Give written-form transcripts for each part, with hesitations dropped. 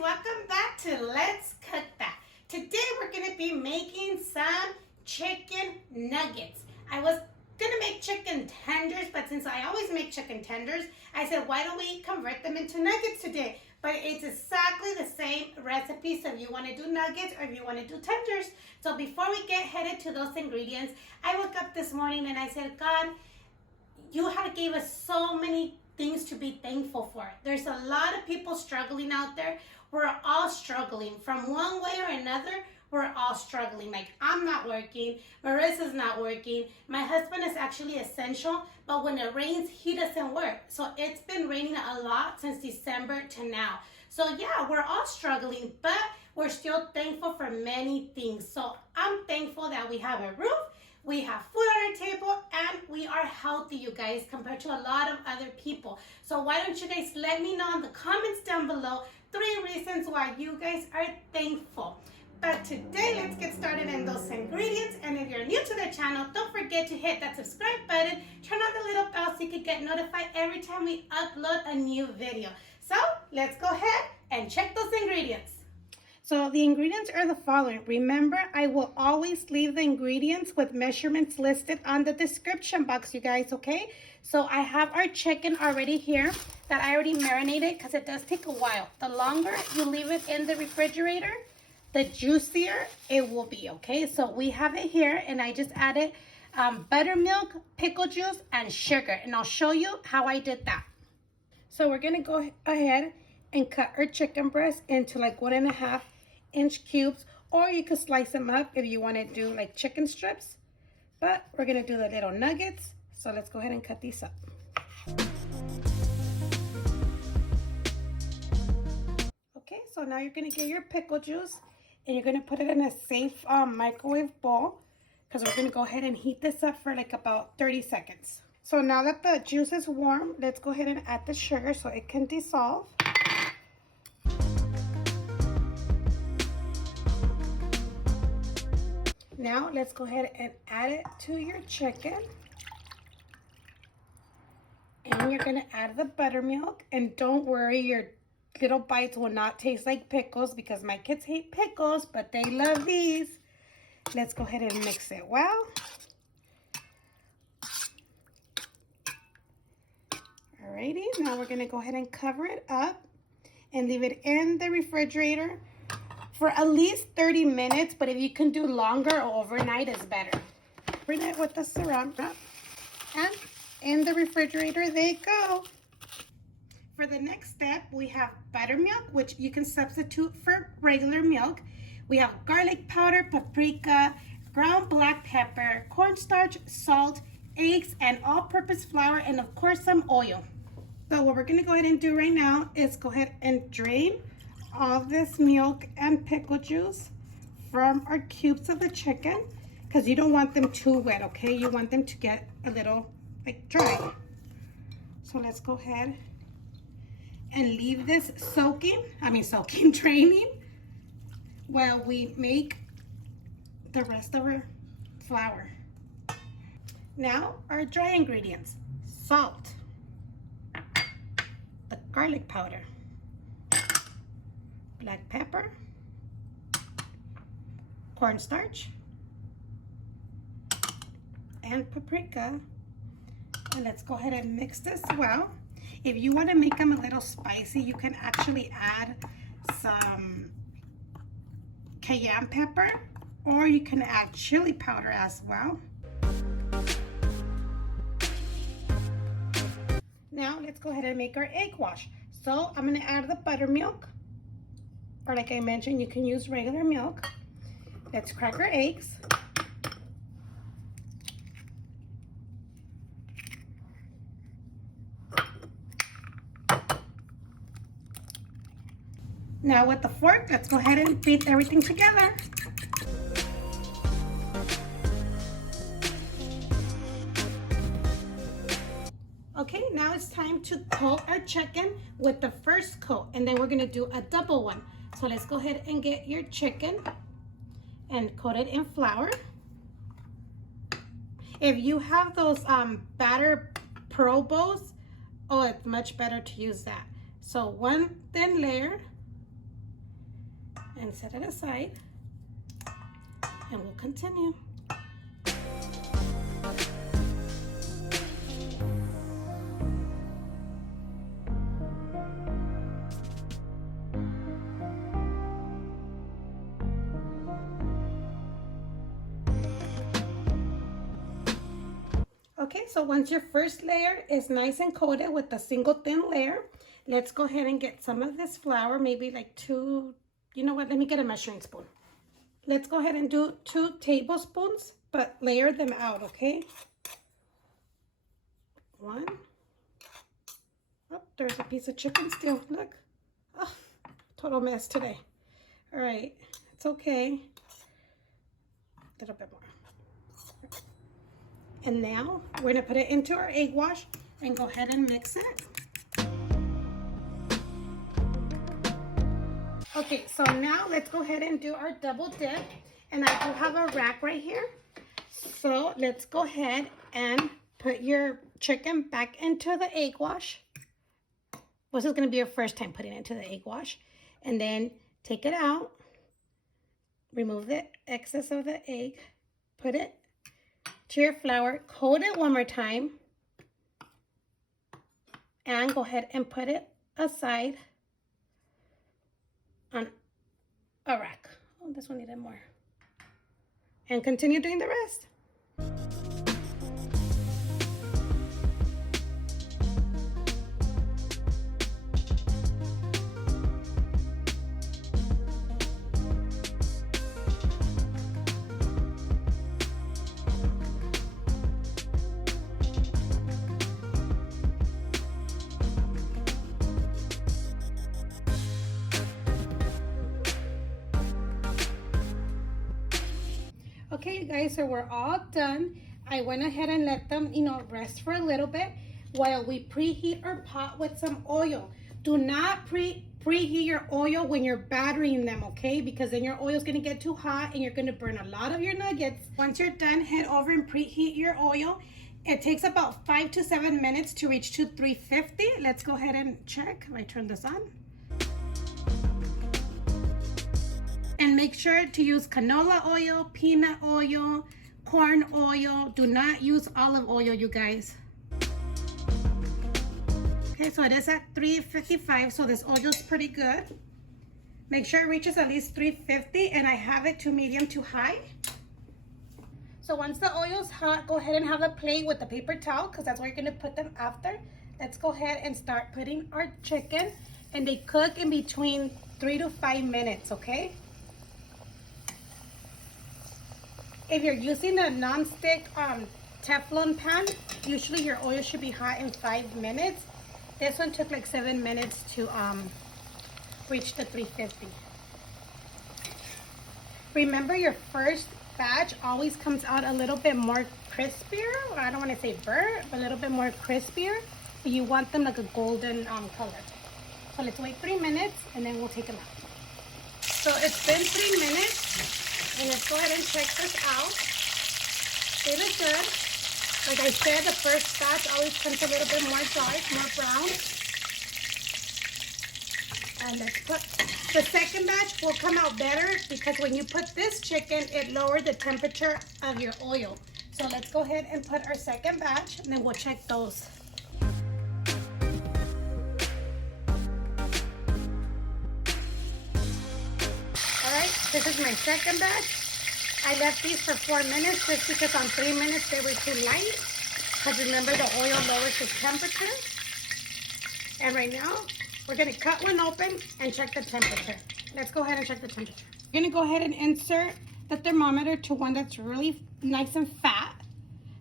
welcome back to Let's Cook That. Today we're going to be making some chicken nuggets. I was going to make chicken tenders, but since I always make chicken tenders, I said why don't we convert them into nuggets today? But it's exactly the same recipe, so if you want to do nuggets or if you want to do tenders. So before we get headed to those ingredients, I woke up this morning and I said, God, you have gave us so many things to be thankful for. There's a lot of people struggling out there. We're all struggling from one way or another. We're all struggling. Like, I'm not working, Marissa's not working, my husband is actually essential, but when it rains, he doesn't work. So it's been raining a lot since December to now. So yeah, we're all struggling, but we're still thankful for many things. So I'm thankful that we have a roof, we have food on our table, and we are healthy, you guys, compared to a lot of other people. So why don't you guys let me know in the comments down below 3 reasons why you guys are thankful. But today, let's get started in those ingredients. And if you're new to the channel, don't forget to hit that subscribe button, turn on the little bell so you can get notified every time we upload a new video. So let's go ahead and check those ingredients. So the ingredients are the following. Remember, I will always leave the ingredients with measurements listed on the description box, you guys, okay? So I have our chicken already here that I already marinated because it does take a while. The longer you leave it in the refrigerator, the juicier it will be, okay? So we have it here, and I just added buttermilk, pickle juice, and sugar, and I'll show you how I did that. So we're gonna go ahead and cut our chicken breast into like 1.5 inch cubes, or you could slice them up if you want to do like chicken strips, but we're gonna do the little nuggets. So let's go ahead and cut these up. Okay, so now you're gonna get your pickle juice and you're gonna put it in a safe microwave bowl, because we're gonna go ahead and heat this up for like about 30 seconds. So now that the juice is warm, let's go ahead and add the sugar so it can dissolve. Now let's go ahead and add it to your chicken. And you're gonna add the buttermilk, and don't worry, your little bites will not taste like pickles because my kids hate pickles, but they love these. Let's go ahead and mix it well. Alrighty, now we're gonna go ahead and cover it up and leave it in the refrigerator for at least 30 minutes, but if you can do longer or overnight is better. Bring it with the Saran wrap, and in the refrigerator they go. For the next step, we have buttermilk, which you can substitute for regular milk. We have garlic powder, paprika, ground black pepper, cornstarch, salt, eggs, and all-purpose flour, and of course some oil. So what we're gonna go ahead and do right now is go ahead and drain all this milk and pickle juice from our cubes of the chicken, because you don't want them too wet, okay? You want them to get a little like dry. So let's go ahead and leave this draining while we make the rest of our flour. Now our dry ingredients: salt, the garlic powder, black pepper, cornstarch, and paprika. And let's go ahead and mix this well. If you want to make them a little spicy, you can actually add some cayenne pepper, or you can add chili powder as well. Now let's go ahead and make our egg wash. So I'm going to add the buttermilk, or like I mentioned, you can use regular milk. Let's crack our eggs. Now with the fork, let's go ahead and beat everything together. Okay, now it's time to coat our chicken with the first coat, and then we're gonna do a double one. So let's go ahead and get your chicken and coat it in flour. If you have those batter pro bowls, oh, it's much better to use that. So one thin layer, and set it aside, and we'll continue. Okay, so once your first layer is nice and coated with a single thin layer, let's go ahead and get some of this flour, maybe like 2, you know what, let me get a measuring spoon. Let's go ahead and do 2 tablespoons, but layer them out, okay? 1. Oh, there's a piece of chicken still, look. Oh, total mess today. All right, it's okay. A little bit more. And now we're gonna put it into our egg wash and go ahead and mix it. Okay, so now let's go ahead and do our double dip. And I do have a rack right here. So let's go ahead and put your chicken back into the egg wash. This is gonna be your first time putting it into the egg wash. And then take it out, remove the excess of the egg, put it to your flour, coat it one more time, and go ahead and put it aside on a rack. Oh, this one needed more. And continue doing the rest. Okay, you guys, so we're all done. I went ahead and let them, rest for a little bit while we preheat our pot with some oil. Do not preheat your oil when you're battering them, okay? Because then your oil is gonna get too hot and you're gonna burn a lot of your nuggets. Once you're done, head over and preheat your oil. It takes about 5 to 7 minutes to reach to 350. Let's go ahead and check. I turn this on. And make sure to use canola oil, peanut oil, corn oil. Do not use olive oil, you guys. Okay, so it is at 355, so this oil is pretty good. Make sure it reaches at least 350, and I have it to medium to high. So once the oil is hot, go ahead and have a plate with a paper towel, because that's where you're gonna put them after. Let's go ahead and start putting our chicken, and they cook in between 3 to 5 minutes, okay? If you're using a non-stick Teflon pan, usually your oil should be hot in 5 minutes. This one took like 7 minutes to reach the 350. Remember, your first batch always comes out a little bit more crispier. I don't want to say burnt, but a little bit more crispier. You want them like a golden color. So let's wait 3 minutes and then we'll take them out. So it's been 3 minutes. And let's go ahead and check this out. They look good. Like I said, the first batch always comes a little bit more dark, more brown. And let's put, the second batch will come out better because when you put this chicken, it lowered the temperature of your oil. So let's go ahead and put our second batch and then we'll check those. This is my second batch. I left these for 4 minutes just because on 3 minutes they were too light. Because remember, the oil lowers the temperature. And right now, we're gonna cut one open and check the temperature. Let's go ahead and check the temperature. We're gonna go ahead and insert the thermometer to one that's really nice and fat.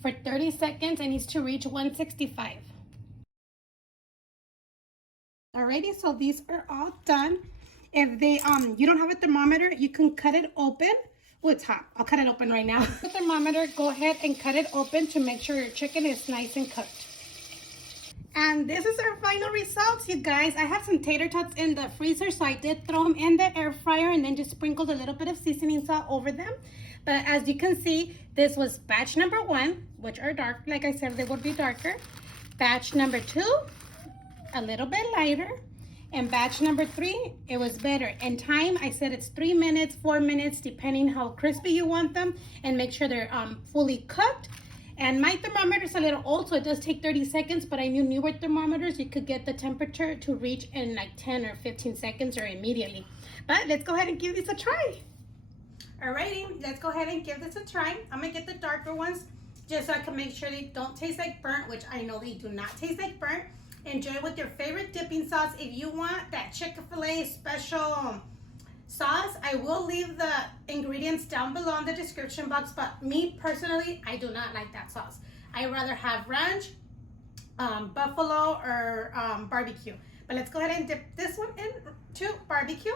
For 30 seconds, it needs to reach 165. Alrighty, so these are all done. If they you don't have a thermometer, you can cut it open. Oh, it's hot. I'll cut it open right now. The thermometer, go ahead and cut it open to make sure your chicken is nice and cooked. And this is our final results, you guys. I have some tater tots in the freezer, so I did throw them in the air fryer and then just sprinkled a little bit of seasoning salt over them. But as you can see, this was batch number 1, which are dark. Like I said, they would be darker. Batch number 2, a little bit lighter. And batch number 3, it was better. And time, I said it's 3 minutes, 4 minutes, depending how crispy you want them. And make sure they're fully cooked. And my thermometer's a little old, so it does take 30 seconds. But I knew newer thermometers, you could get the temperature to reach in like 10 or 15 seconds or immediately. But let's go ahead and give this a try. Alrighty, let's go ahead and give this a try. I'm gonna get the darker ones just so I can make sure they don't taste like burnt, which I know they do not taste like burnt. Enjoy with your favorite dipping sauce. If you want that Chick-Fil-A special sauce, I will leave the ingredients down below in the description box, but me personally, I do not like that sauce. I rather have ranch, buffalo, or barbecue. But let's go ahead and dip this one into barbecue.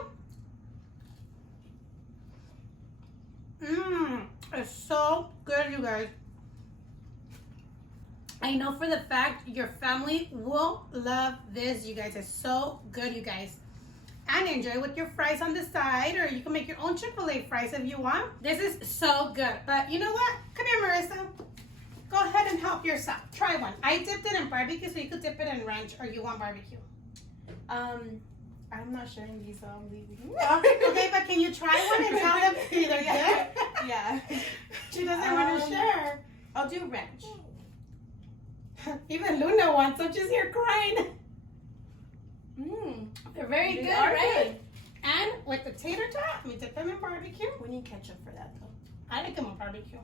It's so good, you guys. I know for the fact your family will love this, you guys. It's so good, you guys. And enjoy with your fries on the side, or you can make your own Chick-fil-A fries if you want. This is so good. But you know what? Come here, Marissa. Go ahead and help yourself. Try one. I dipped it in barbecue, so you could dip it in ranch, or you want barbecue. I'm not sharing these, so I'm leaving. Okay, but can you try one and tell them either good? Yeah. She doesn't want to share. I'll do ranch. Even Luna wants them. She's here crying. They're very good, right? And with the tater tot, we dip them in barbecue. We need ketchup for that, though. I like them on barbecue.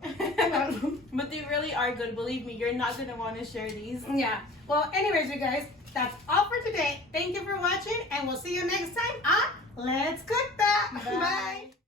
But they really are good. Believe me, you're not going to want to share these. Yeah. Well, anyways, you guys, that's all for today. Thank you for watching, and we'll see you next time on Let's Cook That. Bye.